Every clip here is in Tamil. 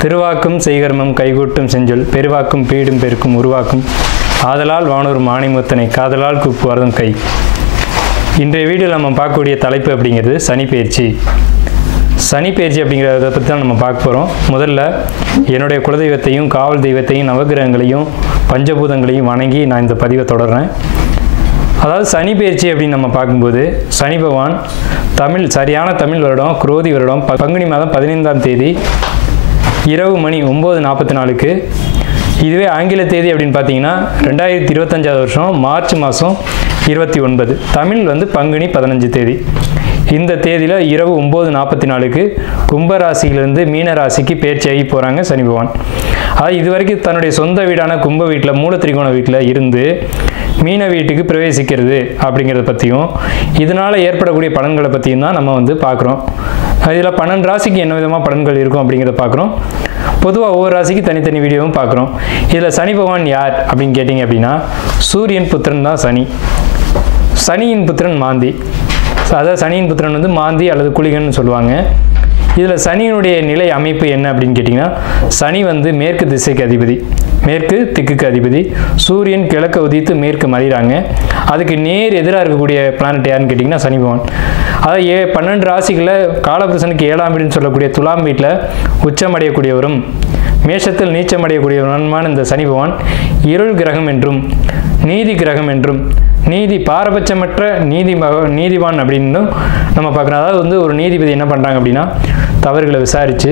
திருவாக்கும் செய்கர்மம் கைகூட்டும் செஞ்சொல் பெருவாக்கும் பீடும் பெருக்கும் உருவாக்கும் ஆதலால் வானூர் மாணிமுத்தனை காதலால் கூப்புவார்தம் கை. இன்றைய வீடியோவில் நம்ம பார்க்கக்கூடிய தலைப்பு அப்படிங்கிறது சனிப்பெயர்ச்சி. சனிப்பெயர்ச்சி அப்படிங்கிறத பற்றி தான் நம்ம பார்க்க போகிறோம். முதல்ல என்னுடைய குலதெய்வத்தையும் காவல் தெய்வத்தையும் நவகிரகங்களையும் பஞ்சபூதங்களையும் வணங்கி நான் இந்த பதிவை தொடர்றேன். அதாவது சனிப்பெயர்ச்சி அப்படின்னு நம்ம பார்க்கும்போது சனி பகவான் சரியான தமிழ் வருடம் குரோதி வருடம் பங்குனி மாதம் 15ஆம் தேதி இரவு மணி 9:44க்கு, இதுவே ஆங்கில தேதி அப்படின்னு பார்த்தீங்கன்னா 2025 வருஷம் மார்ச் மாதம் 29, தமிழ் பங்குனி 15 தேதி. இந்த தேதியில் இரவு 9:44க்கு கும்பராசியிலிருந்து மீன ராசிக்கு பெயர்ச்சியாகி போகிறாங்க சனி பகவான். அதாவது இதுவரைக்கும் தன்னுடைய சொந்த வீடான கும்ப வீட்டில் மூல திரிகோண வீட்டில் இருந்து மீன வீட்டுக்கு பிரவேசிக்கிறது அப்படிங்கிறத பற்றியும் இதனால் ஏற்படக்கூடிய பலன்களை பற்றியும் தான் நம்ம பார்க்குறோம். இதில் 12 ராசிக்கு என்ன விதமாக பலன்கள் இருக்கும் அப்படிங்கிறத பார்க்குறோம். பொதுவாக ஒவ்வொரு ராசிக்கு தனித்தனி வீடியோவும் பார்க்குறோம். இதில் சனி பகவான் யார் அப்படின்னு கேட்டிங்க அப்படின்னா சூரியன் புத்திரன் தான் சனி. சனியின் புத்திரன் மாந்தி. அதாவது சனியின் புத்திரன் மாந்தி அல்லது குளிகன்னு சொல்லுவாங்க. இதில் சனியினுடைய நிலை அமைப்பு என்ன அப்படின்னு கேட்டிங்கன்னா சனி மேற்கு திசைக்கு அதிபதி, மேற்கு திக்குக்கு அதிபதி. சூரியன் கிழக்க உதித்து மேற்கு மறைகிறாங்க. அதுக்கு நேர் எதிராக இருக்கக்கூடிய பிளானட் யாருன்னு கேட்டிங்கன்னா சனி பகவான். அதாவது 12 ராசிகளில் காலபுருஷனுக்கு 7ஆம் வீடுன்னு சொல்லக்கூடிய துலாம் வீட்டில் உச்சமடையக்கூடியவரும் மேஷத்தில் நீச்சமடையக்கூடியவருமான இந்த சனி பகவான் இருள் கிரகம் என்றும் நீதி கிரகம் என்றும் பாரபட்சமற்ற நீதிவான் அப்படின்னு நம்ம பார்க்குறோம். அதாவது ஒரு நீதிபதி என்ன பண்ணுறாங்க அப்படின்னா தவறுகளை விசாரித்து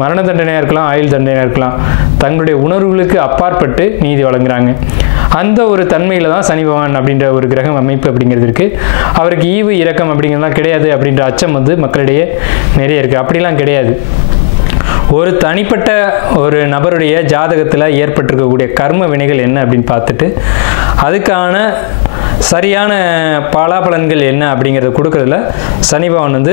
மரண தண்டனையாக இருக்கலாம், ஆயுள் தண்டனையாக இருக்கலாம், தங்களுடைய உணர்வுகளுக்கு அப்பாற்பட்டு நீதி வழங்குறாங்க. அந்த ஒரு தன்மையில் தான் சனி பகவான் அப்படின்ற ஒரு கிரகம் அமைப்பு அப்படிங்கிறது இருக்குது. அவருக்கு ஈவு இரக்கம் அப்படிங்கிறதுலாம் கிடையாது அப்படின்ற அச்சம் மக்களிடையே நிறைய இருக்குது. அப்படிலாம் கிடையாது. ஒரு தனிப்பட்ட ஒரு நபருடைய ஜாதகத்தில் ஏற்பட்டிருக்கக்கூடிய கர்ம வினைகள் என்ன அப்படின்னு பார்த்துட்டு அதுக்கான சரியான பலாபலன்கள் என்ன அப்படிங்கிறத கொடுக்கறதுல சனி பகவான்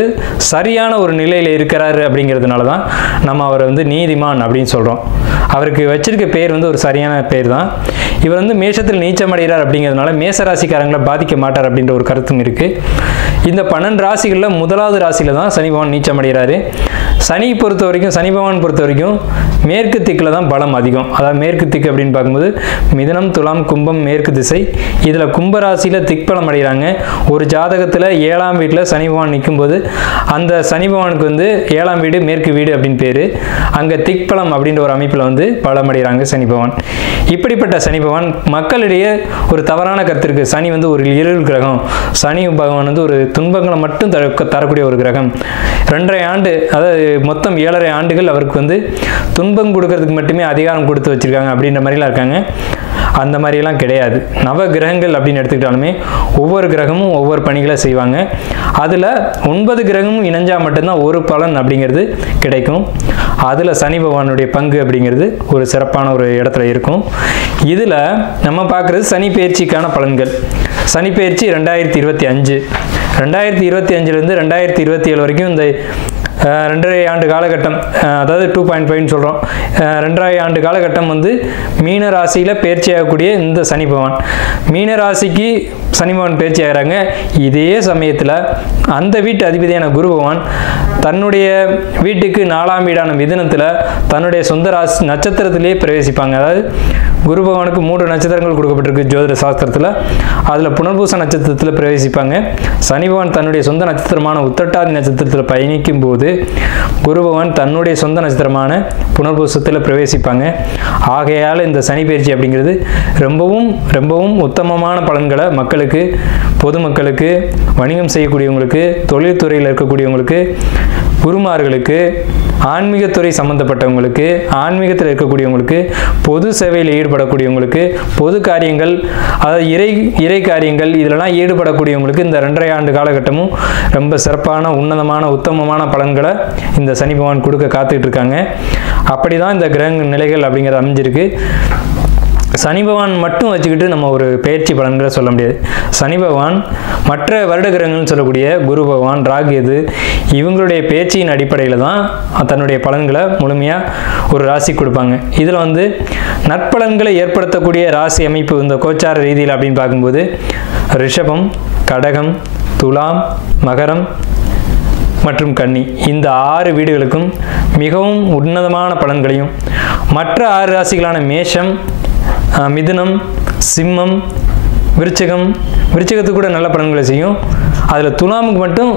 சரியான ஒரு நிலையில் இருக்கிறாரு அப்படிங்கிறதுனால தான் நம்ம அவரை நீதிமான் அப்படின்னு சொல்கிறோம். அவருக்கு வச்சிருக்க பேர் ஒரு சரியான பேர் தான். இவர் மேஷத்தில் நீச்சமடைகிறார் அப்படிங்கிறதுனால மேசராசிக்காரங்களை பாதிக்க மாட்டார் அப்படின்ற ஒரு கருத்தும் இருக்குது. இந்த 12 ராசிகளில் முதலாவது ராசியில் தான் சனி பகவான் நீச்சமடைகிறாரு. சனி பகவான் பொறுத்த வரைக்கும் மேற்கு திக்கில் தான் பலம் அதிகம். அதாவது மேற்கு திக்கு அப்படின்னு பார்க்கும்போது மிதுனம், துலாம், கும்பம் மேற்கு திசை. இதில் கும்பராசியில் திக்பலம் அடைகிறாங்க. ஒரு ஜாதகத்தில் 7ஆம் வீட்டில் சனி பகவான் நிற்கும்போது அந்த சனி பகவானுக்கு 7ஆம் வீடு மேற்கு வீடு அப்படின்னு பேர். அங்கே திக்பலம் அப்படின்ற ஒரு அமைப்பில் பலம் அடைகிறாங்க சனி பகவான். இப்படிப்பட்ட சனி பகவான் மக்களிடையே ஒரு தவறான கருத்து இருக்குது. சனி ஒரு இருள் கிரகம், சனி பகவான் ஒரு துன்பங்களை மட்டும் தரக்கூடிய ஒரு கிரகம். 2.5 ஆண்டு, அதாவது மொத்தம் 7.5 ஆண்டுகள் அவருக்கு துன்பம் கொடுக்கறதுக்கு மட்டுமே அதிகாரம் கொடுத்து வச்சிருக்காங்க அப்படின்ற மாதிரிலாம் இருக்காங்க. அந்த மாதிரிலாம் கிடையாது. நவ கிரகங்கள் அப்படின்னு எடுத்துக்கிட்டாலுமே ஒவ்வொரு கிரகமும் ஒவ்வொரு பணிகளை செய்வாங்க. அதில் 9 கிரகமும் இணைஞ்சால் மட்டும்தான் ஒரு பலன் அப்படிங்கிறது கிடைக்கும். அதில் சனி பகவானுடைய பங்கு அப்படிங்கிறது ஒரு சிறப்பான ஒரு இடத்துல இருக்கும். இதில் நம்ம பார்க்குறது சனி பெயர்ச்சிக்கான பலன்கள். சனி பெயர்ச்சி 2025, 2025லேருந்து 2027 வரைக்கும் இந்த 2.5 ஆண்டு காலகட்டம், அதாவது 2.5ன்னு சொல்கிறோம். 2.5 ஆண்டு காலகட்டம் மீன ராசியில் பயிற்சி ஆகக்கூடிய இந்த சனி பகவான் மீன ராசிக்கு சனி பகவான் பயிற்சி ஆகிறாங்க. இதே சமயத்தில் அந்த வீட்டு அதிபதியான குரு பகவான் தன்னுடைய வீட்டுக்கு 4ஆம் வீடான மிதுனத்தில் தன்னுடைய சொந்த ராசி நட்சத்திரத்திலே பிரவேசிப்பாங்க. அதாவது குரு பகவானுக்கு 3 நட்சத்திரங்கள் கொடுக்கப்பட்டிருக்கு ஜோதிட சாஸ்திரத்தில். அதில் புனர்பூச நட்சத்திரத்தில் பிரவேசிப்பாங்க. சனி பகவான் தன்னுடைய சொந்த நட்சத்திரமான உத்திரட்டாதி நட்சத்திரத்தில் பயணிக்கும் போது குரு பகவான் தன்னுடைய சொந்த நட்சத்திரமான புனர்பூசத்தில் பிரவேசிப்பாங்க. ஆகையால் இந்த சனி பெயர்ச்சி அப்படிங்கிறது ரொம்பவும் ரொம்பவும் உத்தமமான பலன்களை மக்களுக்கு, பொதுமக்களுக்கு, வணிகம் செய்யக்கூடியவங்களுக்கு, தொழில்துறையில் இருக்கக்கூடியவங்களுக்கு, குருமார்களுக்கு, ஆன்மீகத்துறை சம்பந்தப்பட்டவங்களுக்கு, ஆன்மீகத்தில் இருக்கக்கூடியவங்களுக்கு, பொது சேவையில் ஈடுபடக்கூடியவங்களுக்கு, பொது காரியங்கள், அதாவது இறை காரியங்கள் இதிலெல்லாம் ஈடுபடக்கூடியவங்களுக்கு இந்த 2.5 ஆண்டு காலகட்டமும் ரொம்ப சிறப்பான உன்னதமான உத்தமமான பலன்களை இந்த சனி பகவான் கொடுக்க காத்துக்கிட்டு இருக்காங்க. அப்படி தான் இந்த கிரக நிலைகள் அப்படிங்கிறது அமைஞ்சிருக்கு. சனி பகவான் மட்டும் வச்சுக்கிட்டு நம்ம ஒரு பெயர்ச்சி பலன்களை சொல்ல முடியாது. சனி பகவான் மற்ற வருட கிரகங்கள்னு சொல்லக்கூடிய குரு பகவான், ராகு, இவங்களுடைய பெயர்ச்சியின் அடிப்படையில் தான் தன்னுடைய பலன்களை முழுமையாக ஒரு ராசி கொடுப்பாங்க. இதில் நற்பலன்களை ஏற்படுத்தக்கூடிய ராசி அமைப்பு இந்த கோச்சார ரீதியில் அப்படின்னு பார்க்கும்போது ரிஷபம், கடகம், துலாம், மகரம், மற்றும் கன்னி இந்த 6 வீடுகளுக்கும் மிகவும் உன்னதமான பலன்களையும், மற்ற 6 ராசிகளான மேஷம், மிதுனம், சிம்மம், விருச்சிகத்துக்கு கூட நல்ல பலன்களை செய்யும். அதில் துலாமுக்கு மட்டும்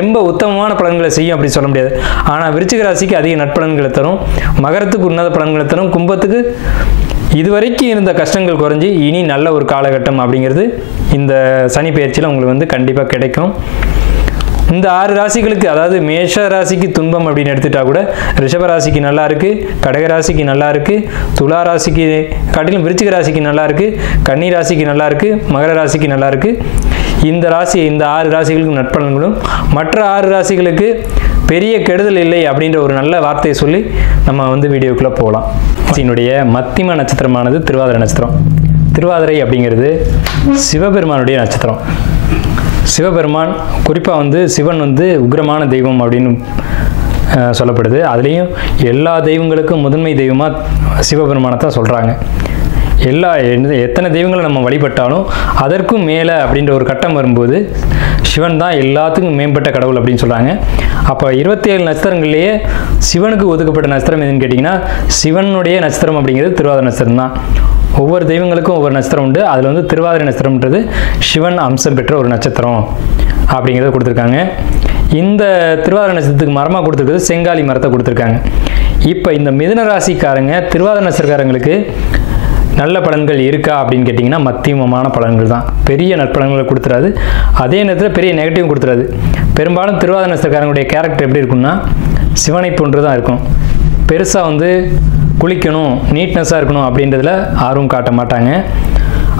ரொம்ப உத்தமமான பலன்களை செய்யும் அப்படி சொல்ல முடியாது. ஆனால் விருச்சிக ராசிக்கு அதிக நட்பலன்களை தரும், மகரத்துக்கு உன்னத பலன்களை தரும், கும்பத்துக்கு இதுவரைக்கும் இருந்த கஷ்டங்கள் குறைஞ்சி இனி நல்ல ஒரு காலகட்டம் அப்படிங்கிறது இந்த சனி பெயர்ச்சியில் உங்களுக்கு கண்டிப்பாக கிடைக்கும். இந்த 6 ராசிகளுக்கு, அதாவது மேஷ ராசிக்கு துன்பம் அப்படின்னு எடுத்துட்டா கூட ரிஷப ராசிக்கு நல்லா இருக்கு, கடக ராசிக்கு நல்லா இருக்கு, துலா ராசிக்கு காட்டிலும் விருச்சிக ராசிக்கு நல்லா இருக்கு, கன்னி ராசிக்கு நல்லா இருக்கு, மகர ராசிக்கு நல்லா இருக்கு. இந்த 6 ராசிகளுக்கு நட்பலன்களும், மற்ற 6 ராசிகளுக்கு பெரிய கெடுதல் இல்லை அப்படின்ற ஒரு நல்ல வார்த்தையை சொல்லி நம்ம வீடியோக்குள்ளே போகலாம். இதனுடைய மத்திம நட்சத்திரமானது திருவாதிரை நட்சத்திரம். திருவாதிரை அப்படிங்கிறது சிவபெருமானுடைய நட்சத்திரம். சிவபெருமான் குறிப்பாக சிவன் உக்ரமான தெய்வம் அப்படின்னு சொல்லப்படுது. அதுலேயும் எல்லா தெய்வங்களுக்கும் முதன்மை தெய்வமாக சிவபெருமானை தான் சொல்கிறாங்க. எத்தனை தெய்வங்களை நம்ம வழிபட்டாலும் அதற்கும் மேலே அப்படின்ற ஒரு கட்டம் வரும்போது சிவன் தான் எல்லாத்துக்கும் மேம்பட்ட கடவுள் அப்படின்னு சொல்கிறாங்க. அப்போ 27 நட்சத்திரங்கள்லேயே சிவனுக்கு ஒதுக்கப்பட்ட நட்சத்திரம் எதுன்னு கேட்டிங்கன்னா சிவனுடைய நட்சத்திரம் அப்படிங்கிறது திருவாதிரை நட்சத்திரம் தான். ஒவ்வொரு தெய்வங்களுக்கும் ஒவ்வொரு நட்சத்திரம் உண்டு. அதில் திருவாதிரை நட்சத்திரம்ன்றது சிவன் அம்சம் பெற்ற ஒரு நட்சத்திரம் அப்படிங்கிறத கொடுத்துருக்காங்க. இந்த திருவாதிரை நட்சத்திரத்துக்கு மரமாக கொடுத்துருக்கிறது செங்காலி மரத்தை கொடுத்துருக்காங்க. இப்போ இந்த மிதுன ராசிக்காரங்க திருவாதிரை நட்சத்திரக்காரங்களுக்கு நல்ல பலன்கள் இருக்கா அப்படின்னு கேட்டிங்கன்னா மத்தியமமான பலன்கள் தான். பெரிய நற்பலன்களை கொடுத்துறாது, அதே நேரத்தில் பெரிய நெகட்டிவ் கொடுத்துறாது. பெரும்பாலும் திருவாதிரை நட்சத்திரக்காரங்களுடைய கேரக்டர் எப்படி இருக்குன்னா சிவனை போன்று தான் இருக்கும். பெருசாக குளிக்கணும், நீட்னஸாக இருக்கணும் அப்படின்றதுல ஆர்வம் காட்ட மாட்டாங்க.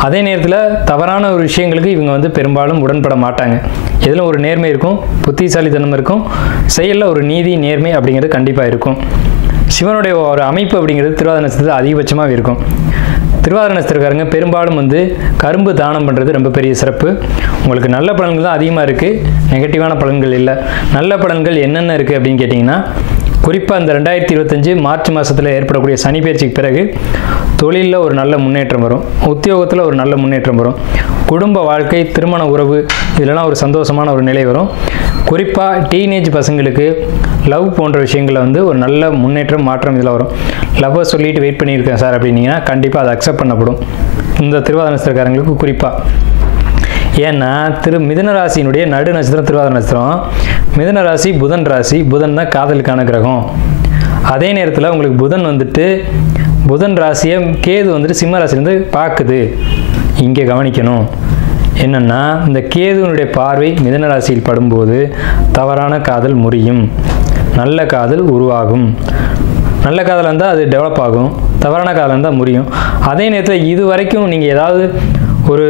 அதே நேரத்தில் தவறான ஒரு விஷயங்களுக்கு இவங்க பெரும்பாலும் உடன்பட மாட்டாங்க. எதில் ஒரு நேர்மை இருக்கும், புத்திசாலித்தனம் இருக்கும், செயலில் ஒரு நீதி நேர்மை அப்படிங்கிறது கண்டிப்பாக இருக்கும். சிவனுடைய ஒரு அமைப்பு அப்படிங்கிறது திருவாதிரை நட்சத்திரத்தில் அதிகபட்சமாக இருக்கும். திருவாதிரை நட்சத்திரக்காரங்க பெரும்பாலும் கரும்பு தானம் பண்ணுறது ரொம்ப பெரிய சிறப்பு. உங்களுக்கு நல்ல பலன்கள் தான் அதிகமாக இருக்குது, நெகட்டிவான பலன்கள் இல்லை. நல்ல பலன்கள் என்னென்ன இருக்குது அப்படின்னு கேட்டிங்கன்னா குறிப்பாக இந்த 2025 மார்ச் மாதத்தில் ஏற்படக்கூடிய சனி பெயர்ச்சிக்கு பிறகு தொழிலில் ஒரு நல்ல முன்னேற்றம் வரும், உத்தியோகத்தில் ஒரு நல்ல முன்னேற்றம் வரும், குடும்ப வாழ்க்கை, திருமண உறவு இதெல்லாம் ஒரு சந்தோஷமான ஒரு நிலை வரும். குறிப்பாக டீனேஜ் பசங்களுக்கு லவ் போன்ற விஷயங்களில் ஒரு நல்ல முன்னேற்றம் மாற்றம் இதில் வரும். லவ்வை சொல்லிட்டு வெயிட் பண்ணியிருக்கேன் சார் அப்படின்னீங்கன்னா கண்டிப்பாக அது அக்செப்ட் பண்ணப்படும் இந்த திருவாதிரை நட்சத்திரக்காரங்களுக்கு குறிப்பாக. ஏன்னா மிதுன ராசியினுடைய நடு நட்சத்திரம் திருவாதிரை நட்சத்திரம். மிதுன ராசி புதன் ராசி, புதன் தான் காதலுக்கான கிரகம். அதே நேரத்தில் உங்களுக்கு புதன் ராசியை கேது சிம்ம ராசிலேருந்து பார்க்குது. இங்கே கவனிக்கணும் என்னென்னா இந்த கேதுவனுடைய பார்வை மிதுன ராசியில் படும்போது தவறான காதல் முறியும், நல்ல காதல் உருவாகும். நல்ல காதல் இருந்தால் அது டெவலப் ஆகும், தவறான காதல் இருந்தால் முறியும். அதே நேரத்தில் இது வரைக்கும் நீங்கள் ஏதாவது ஒரு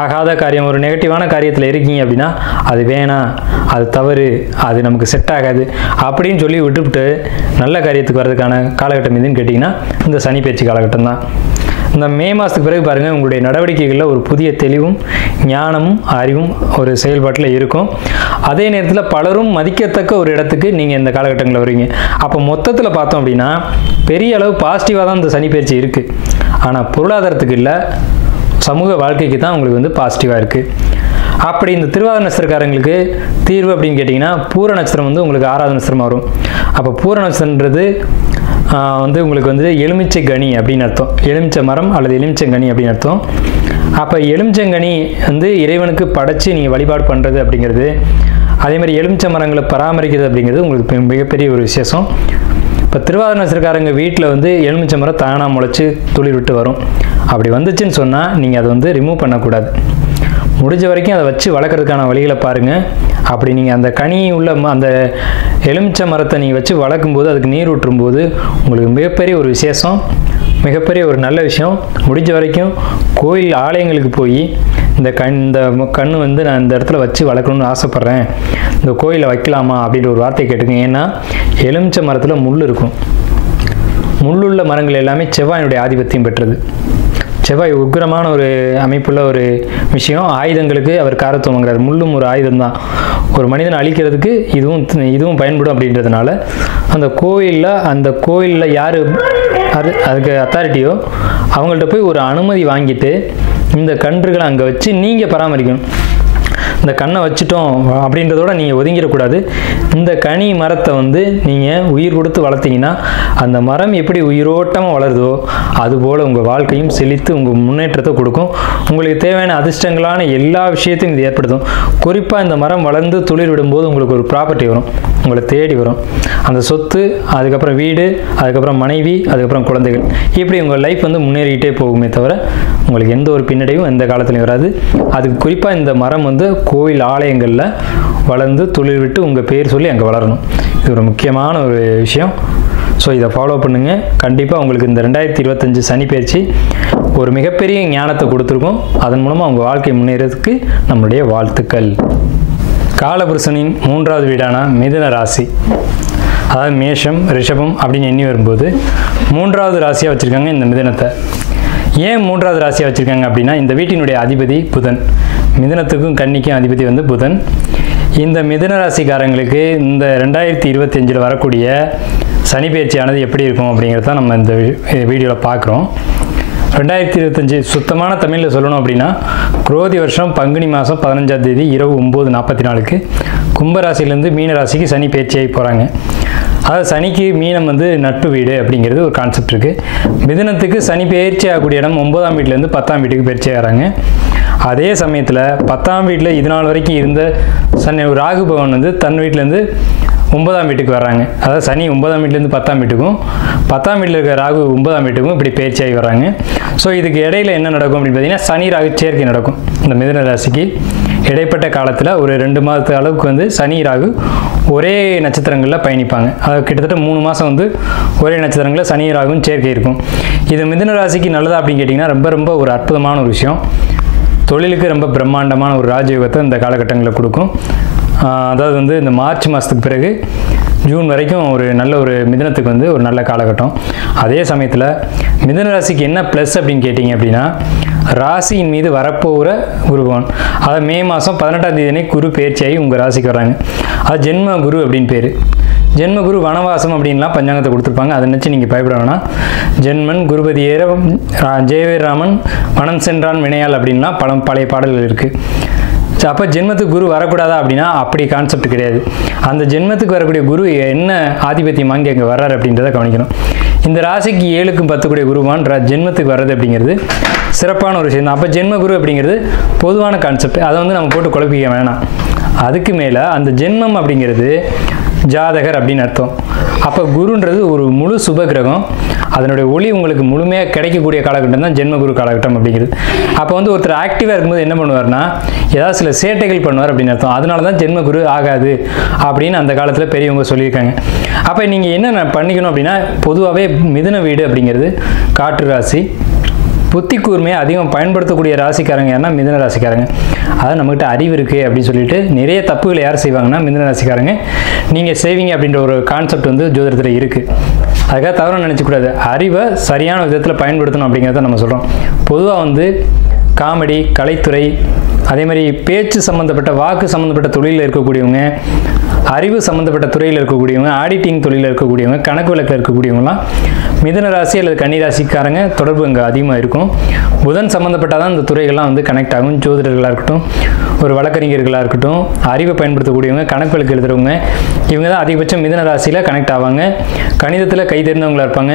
ஆகாத காரியம், ஒரு நெகட்டிவான காரியத்தில் இருக்கீங்க அப்படின்னா அது வேணாம், அது தவறு, அது நமக்கு செட் ஆகாது அப்படின்னு சொல்லி விட்டுவிட்டு நல்ல காரியத்துக்கு வர்றதுக்கான காலகட்டம் எதுன்னு கேட்டிங்கன்னா இந்த சனி பெயர்ச்சி காலகட்டம் தான். இந்த மே மாதத்துக்கு பிறகு பாருங்கள் உங்களுடைய நடவடிக்கைகளில் ஒரு புதிய தெளிவும் ஞானமும் அறிவும் ஒரு செயல்பாட்டில் இருக்கும். அதே நேரத்தில் பலரும் மதிக்கத்தக்க ஒரு இடத்துக்கு நீங்கள் இந்த காலகட்டங்களில் வருவீங்க. அப்போ மொத்தத்தில் பார்த்தோம் அப்படின்னா பெரிய அளவு பாசிட்டிவாக தான் இந்த சனி பெயர்ச்சி இருக்குது. ஆனால் பொருளாதாரத்துக்கு இல்லை, சமூக வாழ்க்கைக்கு தான் உங்களுக்கு பாசிட்டிவாக இருக்குது. அப்படி இந்த திருவாதிரை நட்சத்திரக்காரங்களுக்கு தீர்வு அப்படின்னு கேட்டிங்கன்னா பூர நட்சத்திரம் உங்களுக்கு 6வது நட்சத்திரமாக வரும். அப்போ பூர நட்சத்திரன்றது உங்களுக்கு எலுமிச்சை கனி அப்படின்னு அர்த்தம். எலுமிச்சை மரம் அல்லது எலுமிச்சை கனி அப்படின்னு அர்த்தம். அப்போ எலுமிச்சங்கனி இறைவனுக்கு படைச்சு நீங்கள் வழிபாடு பண்ணுறது அப்படிங்கிறது, அதே மாதிரி எலுமிச்சை மரங்களை பராமரிக்கிறது அப்படிங்கிறது உங்களுக்கு மிகப்பெரிய ஒரு விசேஷம். இப்போ திருவாதிரை நட்சத்திரக்காரங்க வீட்டில் எலுமிச்சை மரம் தானாக முளைச்சி துளிர் விட்டு வரும். அப்படி வந்துச்சுன்னு சொன்னால் நீங்கள் அதை ரிமூவ் பண்ணக்கூடாது. முடிஞ்ச வரைக்கும் அதை வச்சு வளர்க்குறதுக்கான வழிகளை பாருங்கள். அப்படி நீங்கள் அந்த கனி உள்ள அந்த எலுமிச்சை மரத்தை நீங்கள் வச்சு வளர்க்கும்போது அதுக்கு நீர் ஊற்றும்போது உங்களுக்கு மிகப்பெரிய ஒரு விசேஷம், மிகப்பெரிய ஒரு நல்ல விஷயம். முடிஞ்ச வரைக்கும் கோயில் ஆலயங்களுக்கு போய் இந்த கன்று நான் இந்த இடத்துல வச்சு வளர்க்கணும்னு ஆசைப்பட்றேன், இந்த கோயிலை வைக்கலாமா அப்படின்ற ஒரு வார்த்தை கேட்டுங்க. ஏன்னா எலுமிச்சை மரத்தில் முள் இருக்கும். முள்ளுள்ள மரங்கள் எல்லாமே செவ்வாயினுடைய ஆதிபத்தியம் பெற்றது. செவ்வாய் உக்கிரமான ஒரு அமைப்புள்ள ஒரு விஷயம். ஆயுதங்களுக்கு அவர் காரத்துவம் வாங்குறாரு. முள்ளும் ஒரு ஆயுதம் தான். ஒரு மனிதனை அழிக்கிறதுக்கு இதுவும் பயன்படும் அப்படின்றதுனால அந்த கோயிலில் யார் அதுக்கு அத்தாரிட்டியோ அவங்கள்ட்ட போய் ஒரு அனுமதி வாங்கிட்டு இந்த கன்றுகளை அங்கே வச்சு நீங்கள் பராமரிக்கணும். இந்த கண்ணை வச்சுட்டோம் அப்படின்றதோட நீங்கள் ஒதுங்கிடக்கூடாது. இந்த கனி மரத்தை வந்து நீங்கள் உயிர் கொடுத்து வளர்த்தீங்கன்னா அந்த மரம் எப்படி உயிரோட்டமாக வளருதோ அதுபோல் உங்கள் வாழ்க்கையும் செழித்து உங்கள் முன்னேற்றத்தை கொடுக்கும். உங்களுக்கு தேவையான அதிர்ஷ்டங்களான எல்லா விஷயத்தையும் இது ஏற்படுத்தும். குறிப்பாக இந்த மரம் வளர்ந்து துளிர் விடும்போது உங்களுக்கு ஒரு ப்ராப்பர்ட்டி வரும், உங்களை தேடி வரும். அந்த சொத்து, அதுக்கப்புறம் வீடு, அதுக்கப்புறம் மனைவி, அதுக்கப்புறம் குழந்தைகள், இப்படி உங்கள் லைஃப் வந்து முன்னேறிக்கிட்டே போகுமே தவிர உங்களுக்கு எந்த ஒரு பின்னடைவும் எந்த காலத்துலையும் வராது. அதுக்கு குறிப்பாக இந்த மரம் வந்து கோயில் ஆலயங்களில் வளர்ந்து துளிர் விட்டு உங்கள் பேர் சொல்லி அங்கே வளரணும். இது ஒரு முக்கியமான ஒரு விஷயம். ஸோ இதை ஃபாலோ பண்ணுங்கள். கண்டிப்பாக உங்களுக்கு இந்த 2025 சனி பயிற்சி ஒரு மிகப்பெரிய ஞானத்தை கொடுத்துருக்கோம். அதன் மூலமாக உங்கள் வாழ்க்கை முன்னேறதுக்கு நம்மளுடைய வாழ்த்துக்கள். காலபுருஷனின் 3வது வீடான மிதுன ராசி, அதாவது மேஷம், ரிஷபம் அப்படின்னு எண்ணி வரும்போது 3வது ராசியாக வச்சுருக்காங்க இந்த மிதுனத்தை. ஏன் 3வது ராசியாக வச்சுருக்காங்க அப்படின்னா இந்த வீட்டினுடைய அதிபதி புதன். மிதுனத்துக்கும் கன்னிக்கும் அதிபதி வந்து புதன். இந்த மிதுன ராசிக்காரங்களுக்கு இந்த 2025 வரக்கூடிய சனி பயிற்சியானது எப்படி இருக்கும் அப்படிங்கிறத நம்ம இந்த வீடியோவில் பார்க்குறோம். 2025 சுத்தமான தமிழில் சொல்லணும் அப்படின்னா குரோதி வருஷம் பங்குனி மாதம் 15ஆம் தேதி இரவு 9:44 கும்பராசிலேருந்து மீனராசிக்கு சனி பயிற்சியாகி போகிறாங்க. அதாவது சனிக்கு மீனம் வந்து நட்பு வீடு அப்படிங்கிறது ஒரு கான்செப்ட் இருக்குது. மிதுனத்துக்கு சனி பயிற்சி ஆகக்கூடிய இடம் 9ஆம் வீட்டிலேருந்து 10ஆம் வீட்டுக்கு பயிற்சி ஆகிறாங்க. அதே சமயத்தில் 10ஆம் வீட்டில் இது நாள் வரைக்கும் இருந்த சனி ராகு பகவான் வந்து தன் வீட்டிலேருந்து 9ஆம் வீட்டுக்கு வர்றாங்க. அதாவது சனி 9ஆம் வீட்டிலேருந்து 10ஆம் வீட்டுக்கும், 10ஆம் வீட்டில் இருக்கிற ராகு 9ஆம் வீட்டுக்கும் இப்படி பயிற்சியாகி வர்றாங்க. ஸோ இதுக்கு இடையில என்ன நடக்கும் அப்படின்னு பார்த்தீங்கன்னா சனி ராகு சேர்க்கை நடக்கும். இந்த மிதுன ராசிக்கு இடைப்பட்ட காலத்தில் ஒரு 2 மாதத்து அளவுக்கு வந்து சனி ராகு ஒரே நட்சத்திரங்களில் பயணிப்பாங்க. அது கிட்டத்தட்ட 3 மாதம் வந்து ஒரே நட்சத்திரங்களில் சனி ராகுவும் சேர்க்கை இருக்கும். இது மிதுன ராசிக்கு நல்லதா அப்படின்னு கேட்டிங்கன்னா ரொம்ப ஒரு அற்புதமான ஒரு விஷயம். தொழிலுக்கு ரொம்ப பிரம்மாண்டமான ஒரு ராஜயோகத்தை இந்த காலகட்டங்களில் கொடுக்கும். அதாவது வந்து இந்த மார்ச் மாதத்துக்கு பிறகு ஜூன் வரைக்கும் ஒரு நல்ல ஒரு மிதுனத்துக்கு வந்து ஒரு நல்ல காலகட்டம். அதே சமயத்தில் மிதுன ராசிக்கு என்ன ப்ளஸ் அப்படின்னு கேட்டிங்க அப்படின்னா ராசியின் மீது வரப்போகிற குரு பகவான், அதாவது மே மாதம் 18ஆம் தேதி குரு பயிற்சியாகி உங்கள் ராசிக்கு வராங்க. அது ஜென்ம குரு அப்படின்னு பேர். ஜென்மகுரு வனவாசம் அப்படின்லாம் பஞ்சாங்கத்தை கொடுத்துருப்பாங்க. அதை நினச்சி நீங்கள் பயப்பட வேணாம். ஜென்மன் குருபதி ஏற ஜெயவீரராமன் வனம் சென்றான் வினையால் அப்படின்லாம் பழைய பாடல்கள் இருக்குது. அப்போ ஜென்மத்துக்கு குரு வரக்கூடாதா அப்படின்னா அப்படி கான்செப்ட் கிடையாது. அந்த ஜென்மத்துக்கு வரக்கூடிய குரு என்ன ஆதிபத்தியம் வாங்கி அங்கே வர்றாரு அப்படின்றத கவனிக்கணும். இந்த ராசிக்கு 7க்கும் 10 கூடிய குருவான் ஜென்மத்துக்கு வர்றது அப்படிங்கிறது சிறப்பான ஒரு விஷயம் தான். அப்போ ஜென்ம குரு அப்படிங்கிறது பொதுவான கான்செப்ட், அதை வந்து நம்ம போட்டு குழப்பிக்க வேணாம். அதுக்கு மேலே அந்த ஜென்மம் அப்படிங்கிறது ஜாதகர் அப்படின்னு அர்த்தம். அப்போ குருன்றது ஒரு முழு சுப கிரகம், அதனுடைய ஒளி உங்களுக்கு முழுமையாக கிடைக்கக்கூடிய காலகட்டம் தான் ஜென்மகுரு காலகட்டம் அப்படிங்கிறது. அப்போ வந்து ஒருத்தர் ஆக்டிவாக இருக்கும்போது என்ன பண்ணுவார்னா ஏதாவது சில சேட்டைகள் பண்ணுவார் அப்படின்னு அர்த்தம். அதனால தான் ஜென்மகுரு ஆகாது அப்படின்னு அந்த காலத்தில் பெரியவங்க சொல்லியிருக்காங்க. அப்போ நீங்கள் என்ன பண்ணிக்கணும் அப்படின்னா பொதுவாகவே மிதுன வீடு அப்படிங்கிறது காற்று ராசி, புத்தி கூர்மையை அதிகம் பயன்படுத்தக்கூடிய ராசிக்காரங்க யாருன்னா மிதுன ராசிக்காரங்க. அதாவது நம்மகிட்ட அறிவு இருக்குது அப்படின்னு சொல்லிட்டு நிறைய தப்புகளை யார் செய்வாங்கன்னா மிதுன ராசிக்காரங்க. நீங்கள் செய்வீங்க அப்படின்ற ஒரு கான்செப்ட் வந்து ஜோதிடத்தில் இருக்குது. அதுக்காக தவறு நினச்சக்கூடாது. அறிவை சரியான விதத்தில் பயன்படுத்தணும் அப்படிங்கிறத நம்ம சொல்கிறோம். பொதுவாக வந்து காமெடி, கலைத்துறை, அதே மாதிரி பேச்சு சம்மந்தப்பட்ட வாக்கு சம்மந்தப்பட்ட தொழிலில் இருக்கக்கூடியவங்க, அறிவு சம்மந்தப்பட்ட துறையில் இருக்கக்கூடியவங்க, ஆடிட்டிங் தொழிலில் இருக்கக்கூடியவங்க, கணக்கு வழக்கில் இருக்கக்கூடியவங்களாம் மிதுன ராசி அல்லது கன்னி ராசிக்காரங்க தொடர்பு அங்கே அதிகமாக இருக்கும். புதன் சம்மந்தப்பட்டால் தான் இந்த துறைகள்லாம் வந்து கனெக்ட் ஆகும். ஜோதிடர்களாக இருக்கட்டும், ஒரு வழக்கறிஞர்களாக இருக்கட்டும், அறிவை பயன்படுத்தக்கூடியவங்க, கணக்கு வழக்கு எழுதுறவங்க, இவங்க தான் அதிகபட்சம் மிதுன ராசியில் கனெக்ட் ஆவாங்க. கணிதத்தில் கை தேர்ந்தவங்களாக இருப்பாங்க,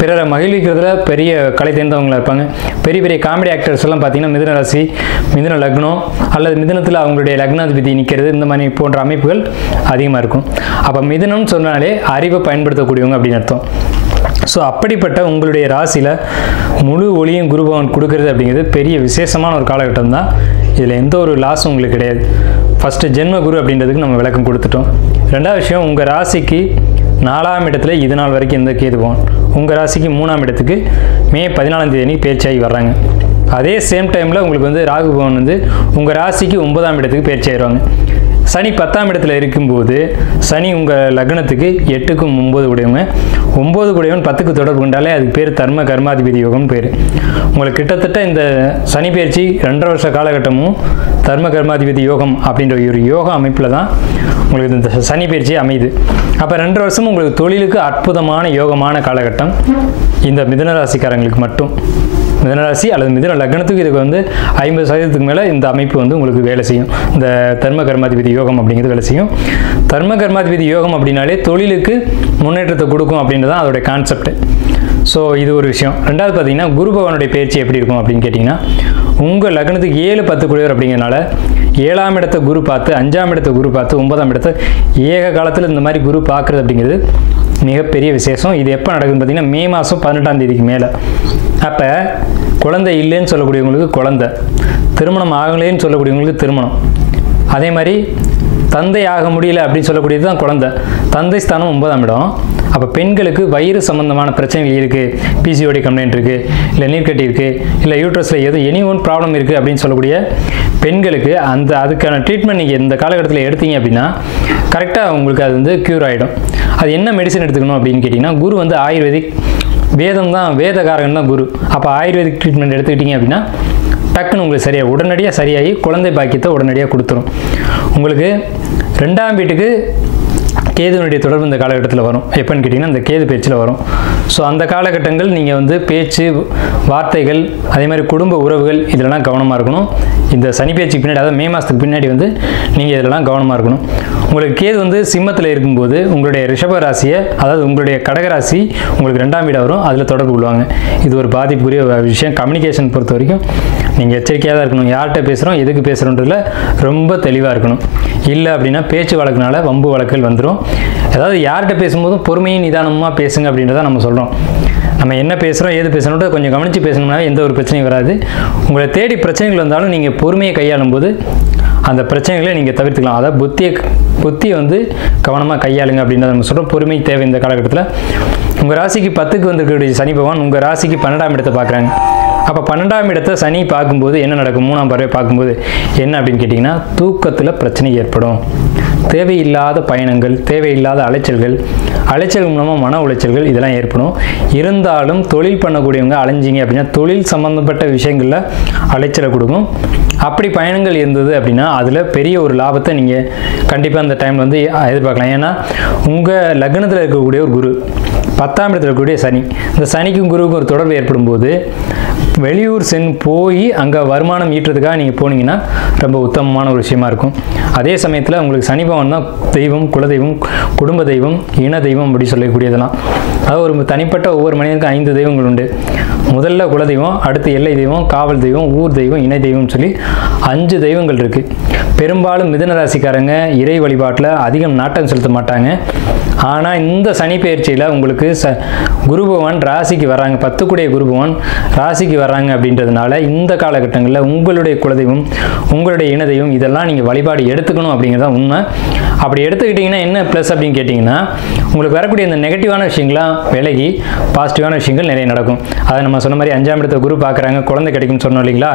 பிறரை மகிழ்விக்கிறதுல பெரிய கலை தேர்ந்தவங்களாக இருப்பாங்க. பெரிய பெரிய காமெடி ஆக்டர்ஸ் எல்லாம் பார்த்தீங்கன்னா மிதுன ராசி, மிதுன லக்னம் அல்லது மிதுனத்தில் அவங்களுடைய லக்னாதிபதி நிற்கிறது, இந்த மாதிரி போன்ற அமைப்புகள் அதிகமாக இருக்கும். அப்போ மிதுனம்னு சொன்னாலே அறிவை பயன்படுத்தக்கூடியவங்க அப்படின்னு அர்த்தம். ஸோ அப்படிப்பட்ட உங்களுடைய ராசியில் முழு ஒளியும் குரு பகவான் கொடுக்கறது அப்படிங்கிறது பெரிய விசேஷமான ஒரு காலகட்டம் தான். இதில் எந்த ஒரு லாஸும் உங்களுக்கு கிடையாது. ஃபஸ்ட்டு ஜென்ம குரு அப்படின்றதுக்கு நம்ம விளக்கம் கொடுத்துட்டோம். ரெண்டாவது விஷயம், உங்கள் ராசிக்கு 4ஆம் இடத்துல இது நாள் வரைக்கும் இந்த கேது பகவான் உங்கள் ராசிக்கு 3ஆம் இடத்துக்கு மே 14ஆம் தேதி பயிற்சியாகி வர்றாங்க. அதே சேம் டைமில் உங்களுக்கு வந்து ராகு பகவான் வந்து உங்கள் ராசிக்கு 9ஆம் இடத்துக்கு பயிற்சி ஆயிடுவாங்க. சனி 10ஆம் இடத்துல இருக்கும்போது சனி உங்கள் லக்னத்துக்கு 8க்கும் 9 கூடியவங்க, 9 கூடியவன் 10க்கு தொடர்பு கொண்டாலே அதுக்கு பேர் தர்ம கர்மாதிபதி யோகம்னு பேர். உங்களுக்கு கிட்டத்தட்ட இந்த சனி பயிற்சி 2.5 வருஷ காலகட்டமும் தர்ம கர்மாதிபதி யோகம் அப்படின்ற ஒரு யோக அமைப்பில் தான் உங்களுக்கு இந்த சனி பயிற்சி அமையுது. அப்போ 2.5 வருஷமும் உங்களுக்கு தொழிலுக்கு அற்புதமான யோகமான காலகட்டம் இந்த மிதுன ராசிக்காரங்களுக்கு மட்டும். மிதுன ராசி அல்லது மிதுன லக்னத்துக்கு இதுக்கு வந்து 50% மேலே இந்த அமைப்பு வந்து உங்களுக்கு வேலை செய்யும். இந்த தர்ம கர்மாதிபதி யோகம் அப்படிங்கிறது வேலை செய்யும். தர்ம கர்மாதிபதி யோகம் அப்படின்னாலே தொழிலுக்கு முன்னேற்றத்தை கொடுக்கும் அப்படின்றது தான் அதோடைய கான்செப்ட். ஸோ இது ஒரு விஷயம். ரெண்டாவது பார்த்தீங்கன்னா குரு பகவானுடைய பயிற்சி எப்படி இருக்கும் அப்படின்னு கேட்டிங்கன்னா, உங்கள் லக்னத்துக்கு 7, 10 கூடியவர் அப்படிங்கிறனால 7ஆம் இடத்தை குரு பார்த்து, 5ஆம் இடத்தை குரு பார்த்து, 9ஆம் இடத்தை ஏக காலத்தில் இந்த மாதிரி குரு பார்க்குறது அப்படிங்கிறது மிகப்பெரிய விசேஷம். இது எப்போ நடக்குதுன்னு பார்த்தீங்கன்னா மே மாதம் 18ஆம் தேதிக்கு மேலே. அப்போ குழந்தை இல்லைன்னு சொல்லக்கூடியவங்களுக்கு குழந்தை, திருமணம் ஆகலைன்னு சொல்லக்கூடியவங்களுக்கு திருமணம், அதே மாதிரி தந்தை ஆக முடியல அப்படின்னு சொல்லக்கூடியது தான் குழந்தை. தந்தை ஸ்தானம் 9ஆம் இடம். அப்போ பெண்களுக்கு வயிறு சம்பந்தமான பிரச்சனைகள் இருக்குது, பிசிஓடி கம்ப்ளைண்ட் இருக்குது, இல்லை நீர்க்கட்டி இருக்குது, இல்லை யூட்ரஸில் எனி ஒன் ப்ராப்ளம் இருக்குது அப்படின்னு சொல்லக்கூடிய பெண்களுக்கு அதுக்கான ட்ரீட்மெண்ட் நீங்கள் இந்த காலகட்டத்தில் எடுத்தீங்க அப்படின்னா கரெக்டாக உங்களுக்கு அது வந்து க்யூர் ஆகிடும். அது என்ன மெடிசன் எடுத்துக்கணும் அப்படின்னு கேட்டிங்கன்னா, குரு வந்து ஆயுர்வேதிக் வேதம் தான், வேதகாரகன் தான் குரு. அப்போ ஆயுர்வேதிக் ட்ரீட்மெண்ட் எடுத்துக்கிட்டிங்க அப்படின்னா டக்குன்னு உங்களுக்கு உடனடியாக சரியாகி குழந்தை பாக்கியத்தை உடனடியாக கொடுத்துரும். உங்களுக்கு 2ஆம் வீட்டுக்கு கேதுவனுடைய தொடர்பு இந்த காலகட்டத்தில் வரும். எப்போன்னு கேட்டிங்கன்னா இந்த கேது பேச்சில் வரும். ஸோ அந்த காலகட்டங்கள் நீங்கள் வந்து பேச்சு, வார்த்தைகள், அதே மாதிரி குடும்ப உறவுகள் இதிலெல்லாம் கவனமாக இருக்கணும். இந்த சனி பேச்சுக்கு பின்னாடி, அதாவது மே மாதத்துக்கு பின்னாடி வந்து நீங்கள் இதெல்லாம் கவனமாக இருக்கணும். உங்களுக்கு கேது வந்து சிம்மத்தில் இருக்கும்போது உங்களுடைய ரிஷப ராசியை, அதாவது உங்களுடைய கடகராசி உங்களுக்கு 2ஆம் வீடாக வரும், அதில் தொடர்பு கொள்வாங்க. இது ஒரு பாதிப்புக்குரிய விஷயம். கம்யூனிகேஷன் பொறுத்த வரைக்கும் நீங்கள் எச்சரிக்கையாக தான் இருக்கணும். யார்கிட்ட பேசுகிறோம், எதுக்கு பேசுகிறோன்றதுல ரொம்ப தெளிவாக இருக்கணும். இல்லை அப்படின்னா பேச்சு வழக்குனால வம்பு வழக்குகள் வந்துடும். அதாவது யார்கிட்ட பேசும்போதும் பொறுமையும் நிதானமாக பேசுங்க அப்படின்றத நம்ம சொல்கிறோம். நம்ம என்ன பேசுகிறோம், ஏது பேசணுன்றதை கொஞ்சம் கவனித்து பேசணும்னா எந்த ஒரு பிரச்சனையும் வராது. உங்களை தேடி பிரச்சனைகள் வந்தாலும் நீங்கள் பொறுமையை கையாளும் போது அந்த பிரச்சனைகளை நீங்கள் தவிர்த்துக்கலாம். அதாவது புத்தியை வந்து கவனமாக கையாளுங்க அப்படின்றத நம்ம சொல்கிறோம். பொறுமை தேவை இந்த காலகட்டத்தில். உங்கள் ராசிக்கு 10க்கு வந்திருக்கக்கூடிய சனி பகவான் உங்கள் ராசிக்கு 12ஆம் இடத்தை பார்க்குறாங்க. அப்போ 12ஆம் இடத்தை சனி பார்க்கும்போது என்ன நடக்கும், 3ஆம் பார்வை பார்க்கும்போது என்ன அப்படின்னு கேட்டிங்கன்னா, தூக்கத்தில் பிரச்சனை ஏற்படும். தேவையில்லாத பயணங்கள், தேவையில்லாத அலைச்சல்கள் மூலமாக மன உளைச்சல்கள் இதெல்லாம் ஏற்படும். இருந்தாலும் தொழில் பண்ணக்கூடியவங்க அலைஞ்சிங்க அப்படின்னா தொழில் சம்மந்தப்பட்ட விஷயங்களில் அலைச்சலை கொடுக்கும். அப்படி பயணங்கள் இருந்தது அப்படின்னா அதில் பெரிய ஒரு லாபத்தை நீங்கள் கண்டிப்பாக அந்த டைமில் வந்து எதிர்பார்க்கலாம். ஏன்னா உங்கள் லக்னத்தில் இருக்கக்கூடிய ஒரு குரு, 10ஆம் இடத்துல இருக்கக்கூடிய சனி, இந்த சனிக்கும் குருவுக்கும் ஒரு தொடர்பு ஏற்படும் போது வெளியூர் போய் அங்கே வருமானம் ஈட்டுறதுக்காக நீங்கள் போனீங்கன்னா ரொம்ப உத்தமமான ஒரு விஷயமா இருக்கும். அதே சமயத்தில் உங்களுக்கு சனி பகவான் தான் தெய்வம், குலதெய்வம், குடும்ப தெய்வம், இன தெய்வம் அப்படி சொல்லக்கூடியதெல்லாம். அதாவது ஒரு தனிப்பட்ட ஒவ்வொரு மனிதனுக்கும் 5 தெய்வங்கள் உண்டு. முதல்ல குலதெய்வம், அடுத்து எல்லை தெய்வம், காவல் தெய்வம், ஊர் தெய்வம், இணை தெய்வம்னு சொல்லி 5 தெய்வங்கள் இருக்குது. பெரும்பாலும் மிதுன ராசிக்காரங்க இறை வழிபாட்டில் அதிகம் நாட்டம் செலுத்த மாட்டாங்க. ஆனால் இந்த சனி பயிற்சியில் உங்களுக்கு குரு பகவான் ராசிக்கு வராங்க, 10 கூடிய குரு பகவான் ராசிக்கு வராங்க அப்படின்றதுனால இந்த காலகட்டங்களில் உங்களுடைய குலதெய்வம், உங்களுடைய இன தெய்வம் இதெல்லாம் நீங்கள் வழிபாடு எடுத்துக்கணும் அப்படிங்கிறத உண்மை. அப்படி எடுத்துக்கிட்டிங்கன்னா என்ன ப்ளஸ் அப்படின்னு கேட்டிங்கன்னா, உங்களுக்கு வரக்கூடிய இந்த நெகட்டிவான விஷயங்கள்லாம் விலகி பாசிட்டிவான விஷயங்கள் நிறைய நடக்கும். அதை நம்ம சொன்ன மாதிரி 5ஆம் இடத்தை குரு பார்க்குறாங்க, குழந்தை கிடைக்கும்னு சொன்னோம் இல்லைங்களா.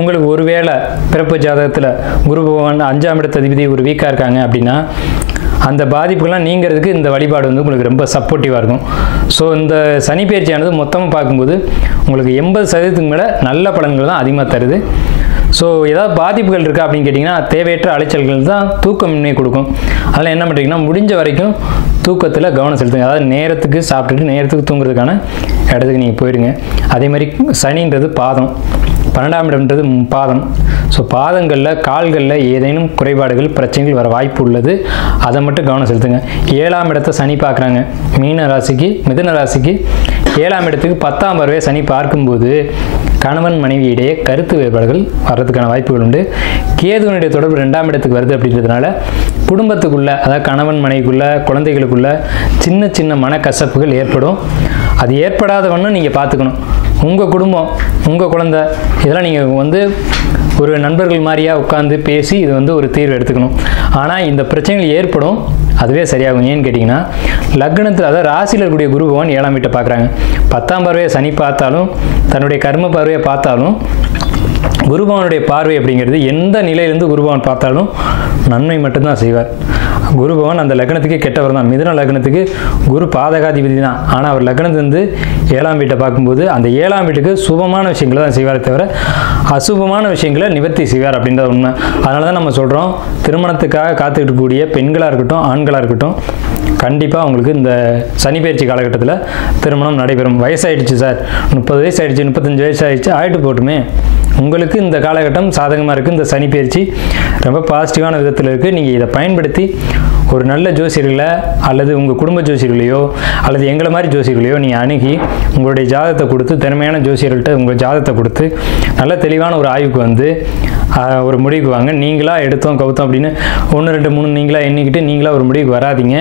உங்களுக்கு ஒருவேளை பிறப்பு ஜாதகத்தில் குரு பகவான் 5ஆம் இடத்த அதிபதி ஒரு வீக்காக இருக்காங்க அப்படின்னா அந்த பாதிப்புகள்லாம் நீங்கிறதுக்கு இந்த வழிபாடு வந்து உங்களுக்கு ரொம்ப சப்போர்ட்டிவாக இருக்கும். ஸோ இந்த சனி பயிற்சியானது மொத்தமாக பார்க்கும்போது உங்களுக்கு 80% மேலே நல்ல பலன்கள் தான் அதிகமாக தருது. ஸோ ஏதாவது பாதிப்புகள் இருக்கா அப்படின்னு கேட்டிங்கன்னா, தேவையற்ற அலைச்சல்கள் தான் தூக்கமின்மை கொடுக்கும். அதில் என்ன பண்ணுறீங்கன்னா, முடிஞ்ச வரைக்கும் தூக்கத்தில் கவனம் செலுத்துங்க. அதாவது நேரத்துக்கு சாப்பிட்டுட்டு நேரத்துக்கு தூங்குறதுக்கான இடத்துக்கு நீங்கள் போயிடுங்க. அதே மாதிரி சனின்றது பாதம், 12ஆம் இடம்ன்றது பாதம். ஸோ பாதங்களில், கால்களில் ஏதேனும் குறைபாடுகள், பிரச்சனைகள் வர வாய்ப்பு உள்ளது. அதை மட்டும் கவனம் செலுத்துங்க. 7ஆம் இடத்தை சனி பார்க்குறாங்க. மீன ராசிக்கு, மிதுன ராசிக்கு 7ஆம் இடத்துக்கு 10ஆம் பார்வையை சனி பார்க்கும்போது கணவன் மனைவியிடையே கருத்து வேறுபாடுகள் வர்றதுக்கான வாய்ப்புகள் உண்டு. கேதுவனுடைய தொடர்பு 2ஆம் இடத்துக்கு வருது அப்படின்றதுனால குடும்பத்துக்குள்ள, அதாவது கணவன் மனைவிக்குள்ள, குழந்தைகளுக்குள்ள சின்ன சின்ன மனக்கசப்புகள் ஏற்படும். அது ஏற்படாதவன்னு நீங்கள் பார்த்துக்கணும். உங்கள் குடும்பம், உங்கள் குழந்தை இதெல்லாம் நீங்கள் வந்து ஒரு நண்பர்கள் மாதிரியாக உட்காந்து பேசி இது வந்து ஒரு தீர்வு எடுத்துக்கணும். ஆனால் இந்த பிரச்சனைகள் ஏற்படும், அதுவே சரியாகும். ஏன்னு கேட்டிங்கன்னா, லக்னத்தில், அதாவது ராசியில் இருக்கக்கூடிய குரு பகவான் 7ஆம் வீட்டை பார்க்குறாங்க. 10ஆம் பார்வையை சனி பார்த்தாலும், தன்னுடைய கர்ம பார்வையை பார்த்தாலும் குருபவனுடைய பார்வை அப்படிங்கிறது எந்த நிலையிலிருந்து குருபவன் பார்த்தாலும் நன்மை மட்டும்தான் செய்வார். குருபவன் அந்த லக்னத்துக்கே கெட்டவர் தான். மிதுன லக்னத்துக்கு குரு பாதகாதிபதி தான். ஆனால் அவர் லக்னத்திலிருந்து 7ஆம் வீட்டை பார்க்கும்போது அந்த 7ஆம் வீட்டுக்கு சுபமான விஷயங்களை தான் செய்வாரே தவிர அசுபமான விஷயங்களை நிவர்த்தி செய்வார் அப்படின்றது உண்மை. அதனால தான் நம்ம சொல்கிறோம், திருமணத்துக்காக காத்துக்கிட்டு இருக்கக்கூடிய பெண்களாக இருக்கட்டும் ஆண்களாக இருக்கட்டும், கண்டிப்பாக உங்களுக்கு இந்த சனி பயிற்சி காலகட்டத்தில் திருமணம் நடைபெறும். வயசாகிடுச்சு சார், 30 வயசு ஆகிடுச்சு, 35 வயசு ஆகிடுச்சு, ஆகிட்டு போட்டுமே, உங்களுக்கு இந்த காலகட்டம் சாதகமாக இருக்குது. இந்த சனி பயிற்சி ரொம்ப பாசிட்டிவான விதத்தில் இருக்குது. நீங்கள் இதை பயன்படுத்தி ஒரு நல்ல ஜோசியர்களை அல்லது உங்கள் குடும்ப ஜோசியர்களையோ அல்லது எங்களை மாதிரி ஜோசியர்களையோ நீங்கள் அணுகி உங்களுடைய ஜாதகத்தை கொடுத்து, திறமையான ஜோசியர்கள்ட்ட உங்கள் ஜாதகத்தை கொடுத்து நல்ல தெளிவான ஒரு ஆய்வுக்கு வந்து ஒரு முடிவுக்கு வாங்க. நீங்களாக எடுத்தோம் கவுத்தோம் அப்படின்னு 1 2 3 நீங்களாக எண்ணிக்கிட்டு நீங்களாக ஒரு முடிவுக்கு வராதிங்க.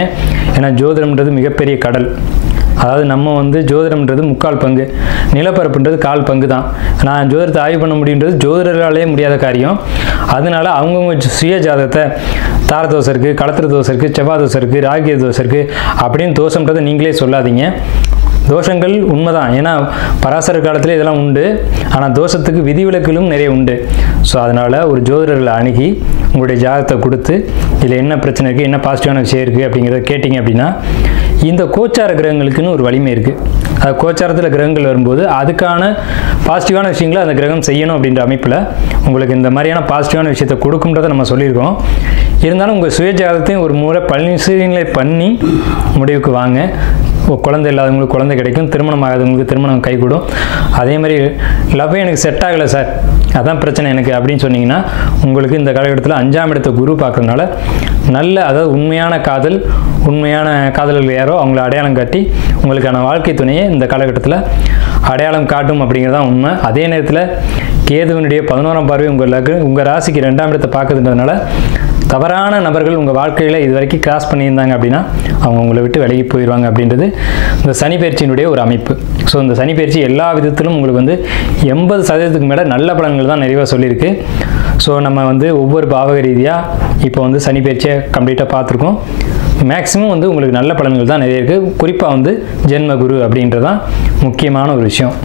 ஏன்னா ஜோதிடம்ன்றது மிகப்பெரிய கடல். அதாவது நம்ம வந்து ஜோதிடம்ன்றது 3/4 பங்கு, நிலப்பரப்புன்றது 1/4 பங்கு தான். நான் ஜோதிடத்தை ஆய்வு பண்ண முடியுன்றது ஜோதிடர்களாலே முடியாத காரியம். அதனால அவங்கவுங்க சுய ஜாதகத்தை தார தோசை இருக்குது, களத்திர தோசை இருக்குது, செவ்வாய் தோசை இருக்குது, ராகிய தோசை இருக்குது அப்படின்னு தோஷம்ன்றதை நீங்களே சொல்லாதீங்க. தோஷங்கள் உண்மைதான், ஏன்னா பராசர காலத்தில் இதெல்லாம் உண்டு. ஆனால் தோஷத்துக்கு விதிவிலக்குகளும் நிறைய உண்டு. ஸோ அதனால் ஒரு ஜோதிடர்களை அணுகி உங்களுடைய ஜாதகத்தை கொடுத்து இதில் என்ன பிரச்சனை இருக்குது, என்ன பாசிட்டிவான விஷயம் இருக்குது அப்படிங்கிறத கேட்டிங்க அப்படின்னா, இந்த கோச்சார கிரகங்களுக்குன்னு ஒரு வலிமை இருக்குது. அது கோச்சாரத்தில் கிரகங்கள் வரும்போது அதுக்கான பாசிட்டிவான விஷயங்களை அந்த கிரகம் செய்யணும் அப்படின்ற அமைப்பில் உங்களுக்கு இந்த மாதிரியான பாசிட்டிவான விஷயத்தை கொடுக்கும்ன்றதை நம்ம சொல்லியிருக்கோம். இருந்தாலும் உங்கள் சுய ஜாதகத்தையும் ஒரு முறை பரிசீலனை பண்ணி முடிவுக்கு வாங்க. குழந்தை இல்லாதவங்களுக்கு குழந்தை கிடைக்கும், திருமணம் ஆகாதவங்களுக்கு திருமணம் கைகூடும். அதே மாதிரி லவ் எனக்கு செட் ஆகலை சார், அதான் பிரச்சனை எனக்கு அப்படின்னு சொன்னீங்கன்னா, உங்களுக்கு இந்த காலகட்டத்தில் 5ஆம் இடத்தை குரு பார்க்கறதுனால நல்ல, அதாவது உண்மையான காதல், உண்மையான காதலர்கள் யாரோ அவங்கள அடையாளம் காட்டி உங்களுக்கான வாழ்க்கை துணையை இந்த காலகட்டத்தில் அடையாளம் காட்டும் அப்படிங்கிறதான் உண்மை. அதே நேரத்தில் கேதுவனுடைய 11ஆம் பார்வை உங்கள் ராசிக்கு 2ஆம் இடத்தை பார்க்குறதுன்றதுனால தவறான நபர்கள் உங்கள் வாழ்க்கையில் இது வரைக்கும் கிராஸ் பண்ணியிருந்தாங்க அப்படின்னா அவங்க உங்களை விட்டு விலகி போயிடுவாங்க அப்படின்றது இந்த சனி பயிற்சியினுடைய ஒரு அமைப்பு. ஸோ இந்த சனி பயிற்சி எல்லா விதத்திலும் உங்களுக்கு வந்து 80% மேலே நல்ல பலன்கள் தான் நிறைவாக சொல்லியிருக்கு. ஸோ நம்ம வந்து ஒவ்வொரு பாவக ரீதியாக இப்போ வந்து சனி பயிற்சியை கம்ப்ளீட்டாக பார்த்துருக்கோம். மேக்ஸிமம் வந்து உங்களுக்கு நல்ல பலன்கள் தான் நிறைய இருக்குது. குறிப்பாக வந்து ஜென்ம குரு அப்படின்றதான் முக்கியமான ஒரு விஷயம்.